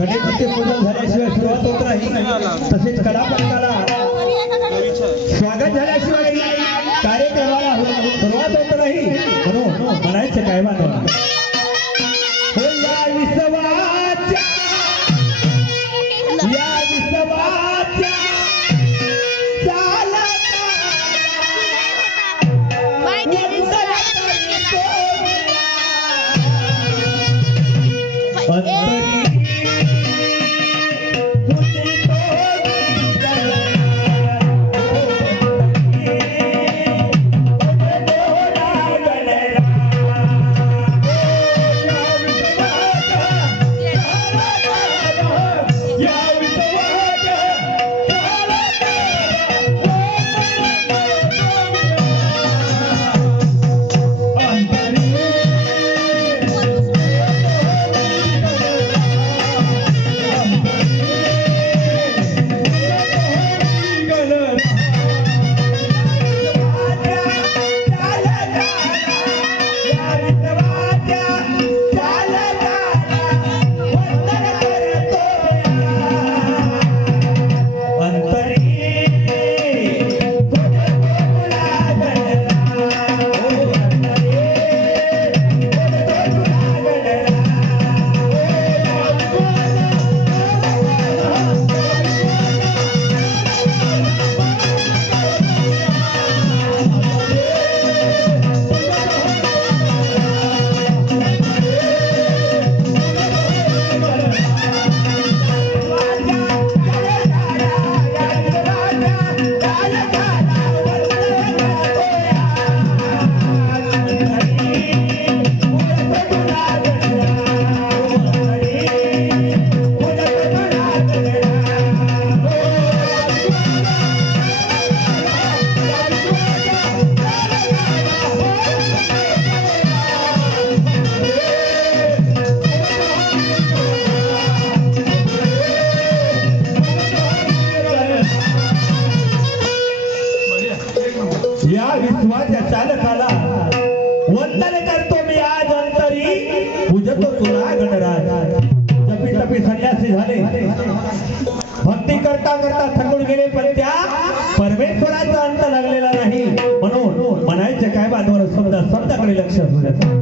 गणेशाचे पूजन झाल्याशिवाय सुरुवात होत नाही, तसेच कलापथकाला स्वागत झाल्याशिवाय कार्यक्रमाला सुरुवात होत नाही. म्हणून म्हणायचं काय बांधवा हो या विश्वाच्या विश्वाच्या चालकाला वंदन करतो मी आज अंतरी, पूजतो तुला गणराज. जपी तपी संन्यासी झाले, भक्ती करता करता थकून गेले, पण त्या परमेश्वराचा अंत लागलेला नाही. म्हणून म्हणायचे काय बांधवर शब्दाकडे लक्ष असू द्या.